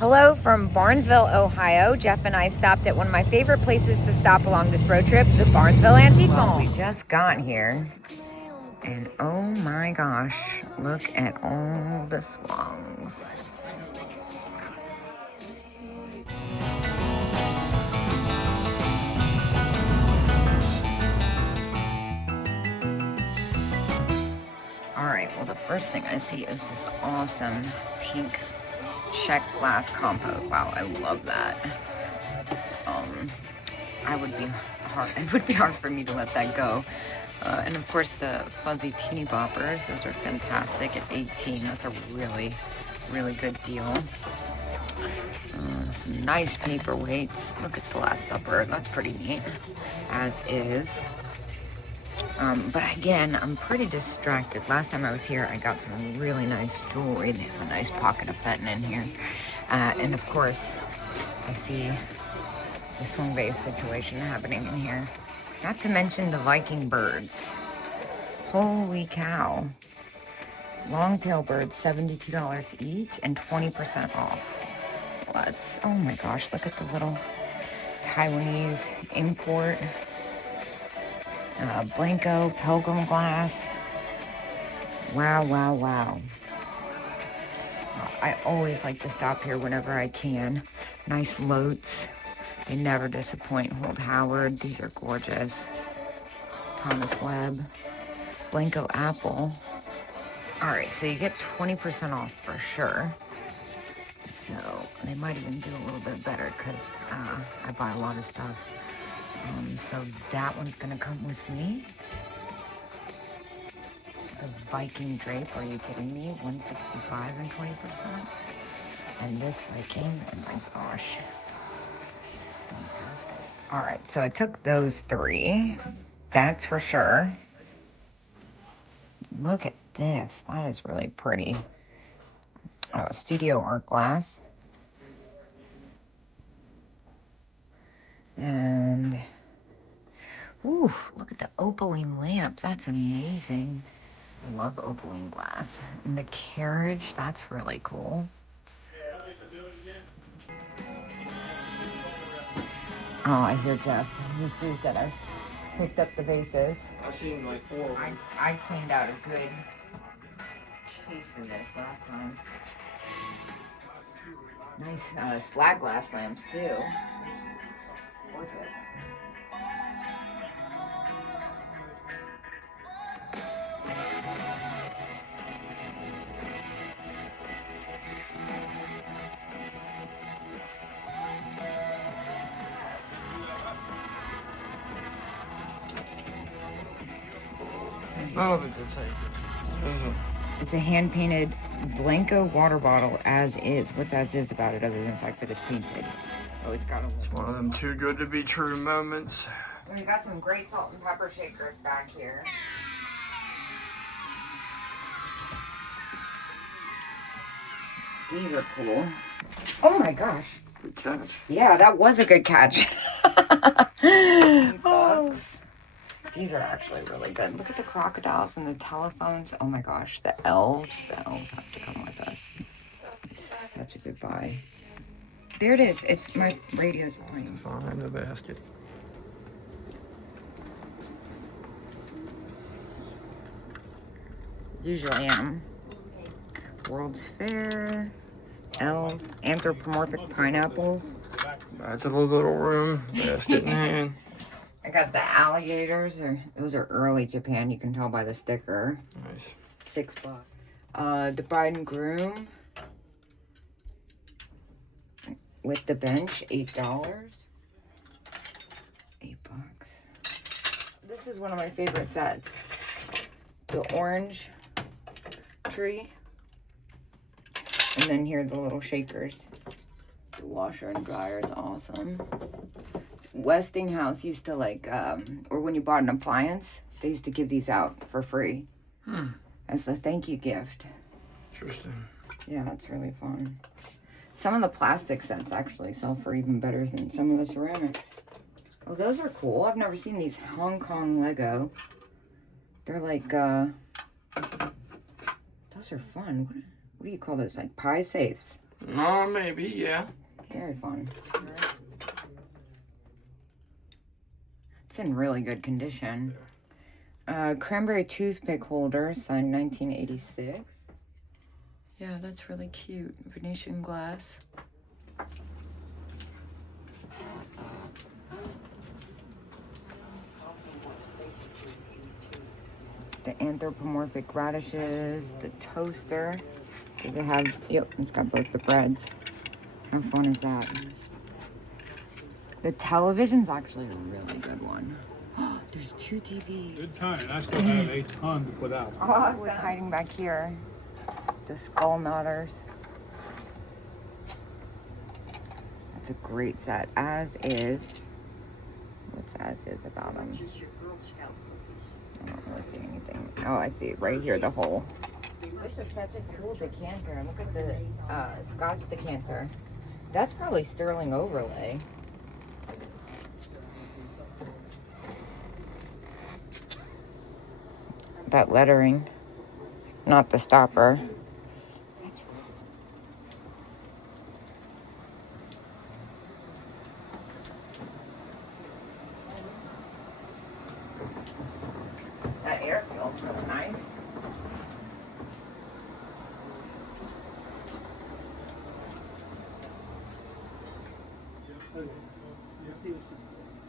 Hello from Barnesville, Ohio. Jeff and I stopped at one of my favorite places to stop along this road trip, the Barnesville Antique Mall. We just got here, and oh my gosh, look at all the swungs. All right, well, the first thing I see is this awesome pink check glass compote. Wow, I love that. It would be hard for me to let that go. And of course the fuzzy teeny boppers, those are fantastic at 18. That's a really, really good deal. Some nice paperweights. Look, it's the Last Supper. That's pretty neat, as is. But again, I'm pretty distracted. Last time I was here, I got some really nice jewelry. They have a nice pocket of fettin in here. And of course, I see the swing base situation happening in here. Not to mention the Viking birds. Holy cow. Long-tail birds, $72 each and 20% off. Let's, oh my gosh, look at the little Taiwanese import. Blanco, Pilgrim glass. Wow, wow, wow. I always like to stop here whenever I can. Nice lotes. They never disappoint. Hold Howard, these are gorgeous. Thomas Webb. Blanco apple. All right, so you get 20% off for sure. So they might even do a little bit better because I buy a lot of stuff. So that one's gonna come with me. The Viking drape, are you kidding me? $165 and 20%. And this Viking, oh my gosh. Fantastic. All right, so I took those three. That's for sure. Look at this. That is really pretty. Oh, studio art glass. And, ooh, look at the opaline lamp. That's amazing. I love opaline glass. And the carriage, that's really cool. Oh, I hear Jeff. He sees that I've picked up the vases. I've seen like 4 of them. I cleaned out a good case of this last time. Nice slag glass lamps too. Gorgeous. None of it to take. It's a hand-painted Blanco water bottle as is. What's as is about it other than the fact that it's painted? Oh, it's got a It's one of them too good to be true moments. We got some great salt and pepper shakers back here. These are cool. Oh my gosh. Good catch. Yeah, that was a good catch. $8. These are actually really good. Look at the crocodiles and the telephones. Oh my gosh, the elves. The elves have to come with us. Such a good buy. There it is. It's my radio's playing. Find the basket. Usually am. World's Fair. Elves. Anthropomorphic pineapples. Back to the little room. Basket in hand. I got the alligators. Those are early Japan. You can tell by the sticker. Nice. $6. The bride and groom with the bench, $8. $8. This is one of my favorite sets. The orange tree. And then here are the little shakers. The washer and dryer is awesome. Westinghouse used to or when you bought an appliance, they used to give these out for free. As a thank you gift. Interesting. Yeah, it's really fun. Some of the plastic sets actually sell for even better than some of the ceramics. Oh, those are cool. I've never seen these Hong Kong Lego. They're like, those are fun. What do you call those? Like pie safes. Maybe, yeah. Very fun. It's in really good condition. Cranberry toothpick holder, signed 1986. Yeah, that's really cute. Venetian glass. The anthropomorphic radishes, the toaster. Does it have, yep, it's got both the breads. How fun is that? The television's actually a really good one. There's 2 TVs. Good time. I still have a ton to put out. Oh, what's hiding back here? The skull knotters. That's a great set. As is. What's as is about them? I don't really see anything. Oh, I see it right here, the hole. This is such a cool decanter. Look at the Scotch decanter. That's probably sterling overlay. That lettering, not the stopper. That's that air feels really nice.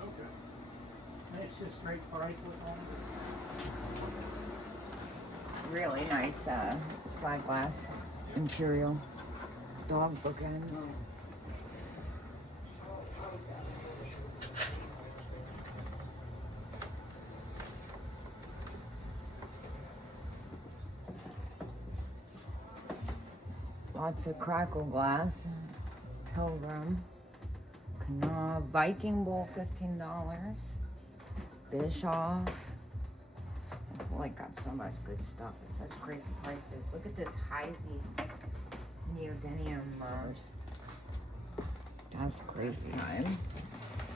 Okay. And it's just straight price what's on it? Really nice slide glass, imperial, dog bookends. Lots of crackle glass, Pilgrim, Knopf, Viking bowl, $15, Bischoff. Like got so much good stuff at such crazy prices. Look at this Heisey neodymium. That's crazy.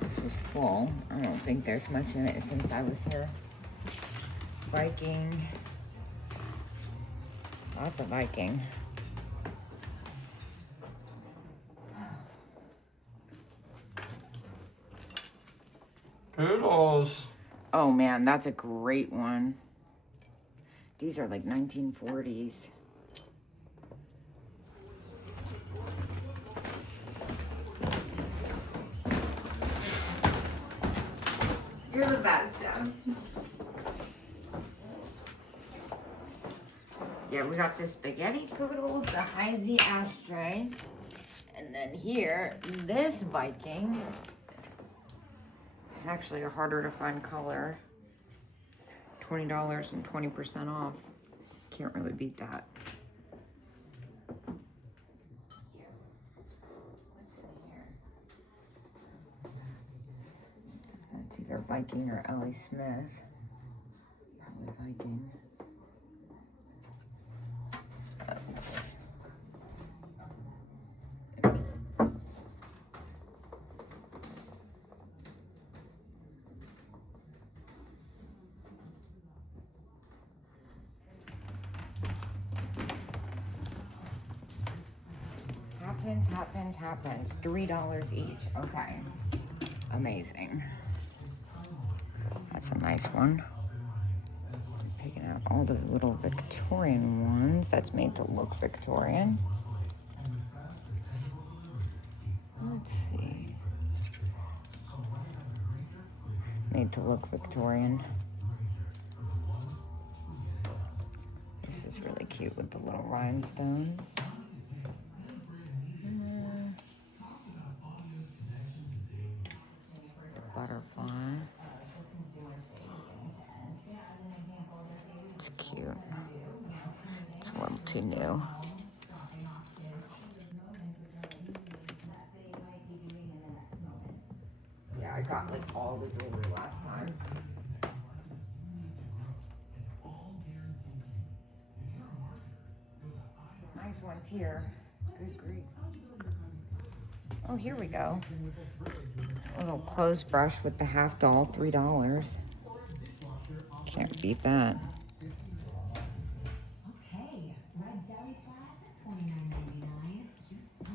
This was full. I don't think there's much in it since I was here. Viking. Lots of Viking. Poodles. Oh man, that's a great one. These are like 1940s. You're the best, Jeff. Yeah, we got the spaghetti poodles, the Heisey ashtray, and then here, this Viking. It's actually a harder to find color. $20 and 20% off. Can't really beat that. What's in here? That's either Viking or Ellie Smith. Probably Viking. Happens. $3 each. Okay. Amazing. That's a nice one. Taking out all the little Victorian ones. That's made to look Victorian. Let's see. Made to look Victorian. This is really cute with the little rhinestones. Butterfly. It's cute. It's a little too new. Yeah, I got like all the jewelry last time. Nice ones here. Good grief. Oh, here we go. A little clothes brush with the half doll, $3. Can't beat that. Okay, red jelly flats at $29.99.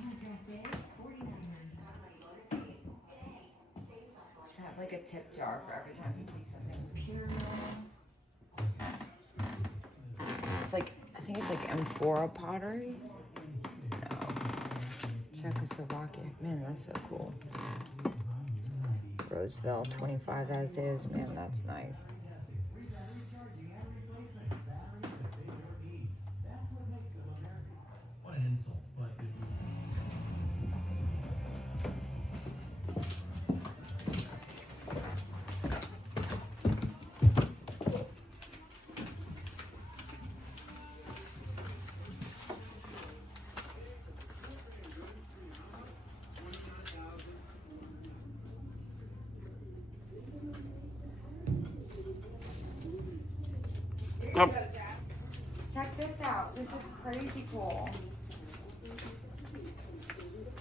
like a tip jar for every time you see something imperial. It's like, I think it's like amphora pottery. No. Czechoslovakia. Man, that's so cool. Roseville, 25 as is. Man, that's nice. Yep. Check this out. This is crazy cool.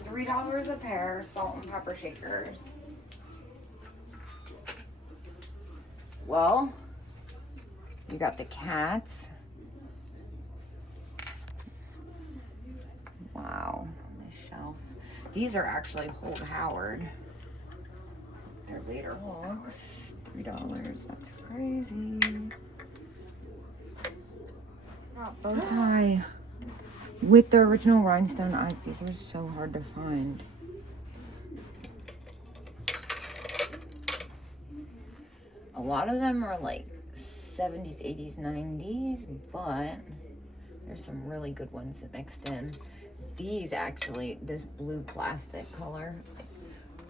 $3 a pair, salt and pepper shakers. Well, you got the cats. Wow, on this shelf. These are actually Hold Howard. They're later hogs. $3. That's crazy. Bow tie with the original rhinestone eyes. These are so hard to find. A lot of them are like 70s, 80s, 90s, but there's some really good ones mixed in. These actually, this blue plastic color,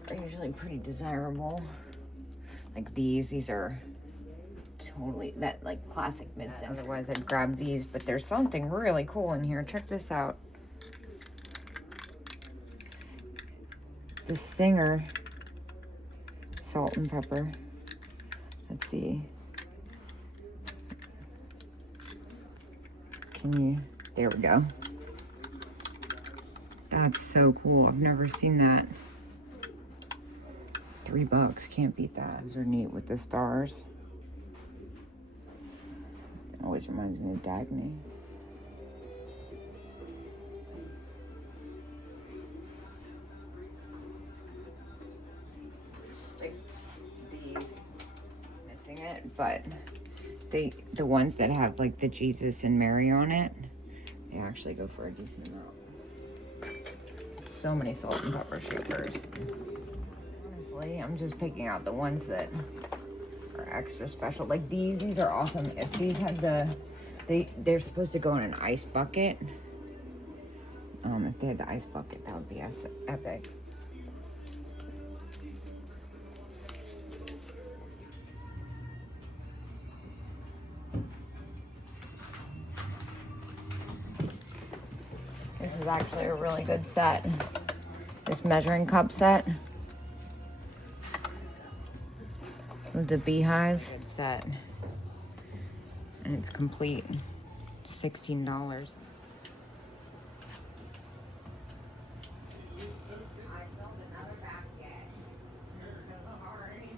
are usually pretty desirable. Like these are totally that like classic mid-century. Otherwise I'd grab these, but there's something really cool in here. Check this out. The Singer salt and pepper. Let's see. Can you, there we go. That's so cool. I've never seen that. $3, can't beat that. Those are neat with the stars. Always reminds me of Dagny. Like these, missing it, but the ones that have like the Jesus and Mary on it, they actually go for a decent amount. So many salt and pepper shakers. Honestly, I'm just picking out the ones that are extra special. Like these are awesome. If these had they're supposed to go in an ice bucket. If they had the ice bucket, that would be epic. This is actually a really good set. This measuring cup set with the beehive. Good set. And it's complete. $16. I filled another basket. So hard.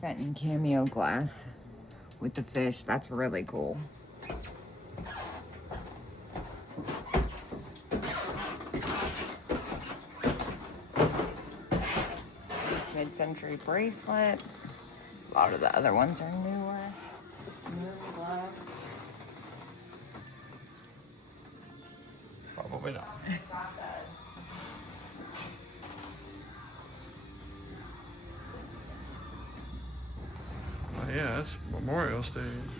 Fenton cameo glass with the fish. That's really cool. Mid-century bracelet. A lot of the other ones are newer. Glove. Probably not. Oh yeah, it's Memorial Stadium.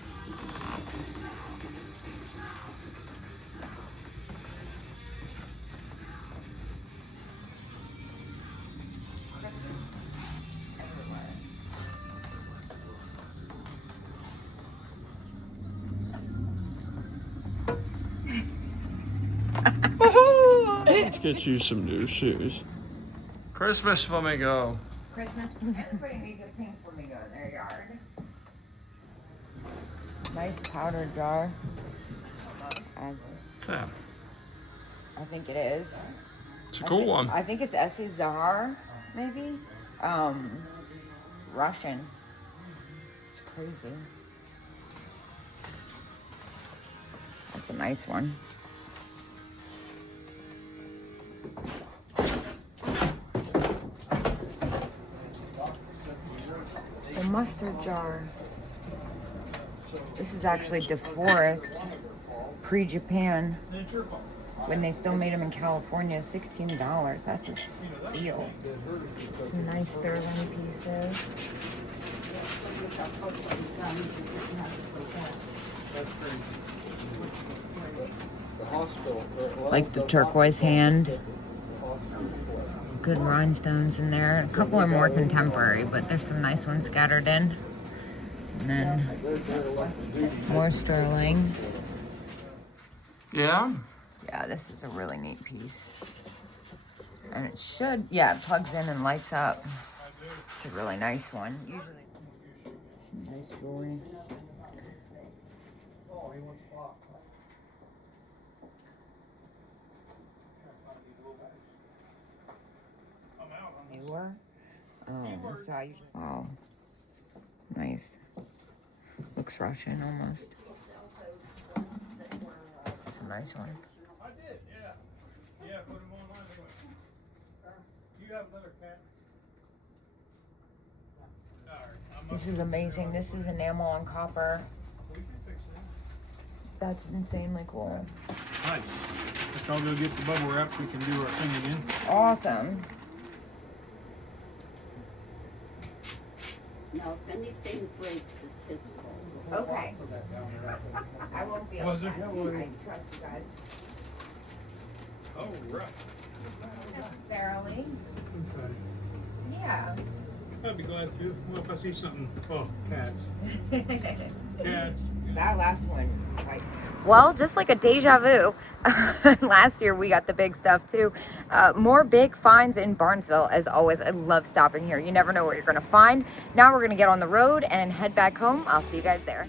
Let's get you some new shoes. Christmas flamingo. Christmas flamingo. Everybody needs a pink flamingo in their yard. Nice powder jar. Yeah, I think it is. it's a cool one. I think it's Essie Zahar, maybe. Russian. It's crazy. That's a nice one. mustard jar. This is actually DeForest, pre-Japan. When they still made them in California, $16. That's a steal. Some nice sterling pieces. Like the turquoise hand. Good rhinestones in there. A couple are more contemporary, but there's some nice ones scattered in. And then more sterling. Yeah? Yeah, this is a really neat piece. And it should, yeah, it plugs in and lights up. It's a really nice one. Usually, some nice jewelry. Newer. So I usually, oh, nice. Looks Russian almost. It's a nice one. I did, yeah. Yeah, put them online. You have another cat? This is amazing. This is enamel on copper. We can fix that. That's insanely cool. Nice. Let's all go get the bubble wrap so we can do our thing again. Awesome. Now, if anything breaks, it's his fault. Okay. I won't be Was upset. it? I trust you guys. Oh, right. Necessarily. Okay. Yeah. I'd be glad to. Well, if I see something. Oh, cats. Cats. That last one. Right. Well, just like a deja vu. Last year we got the big stuff too. More big finds in Barnesville as always. I love stopping here. You never know what you're going to find. Now we're going to get on the road and head back home. I'll see you guys there.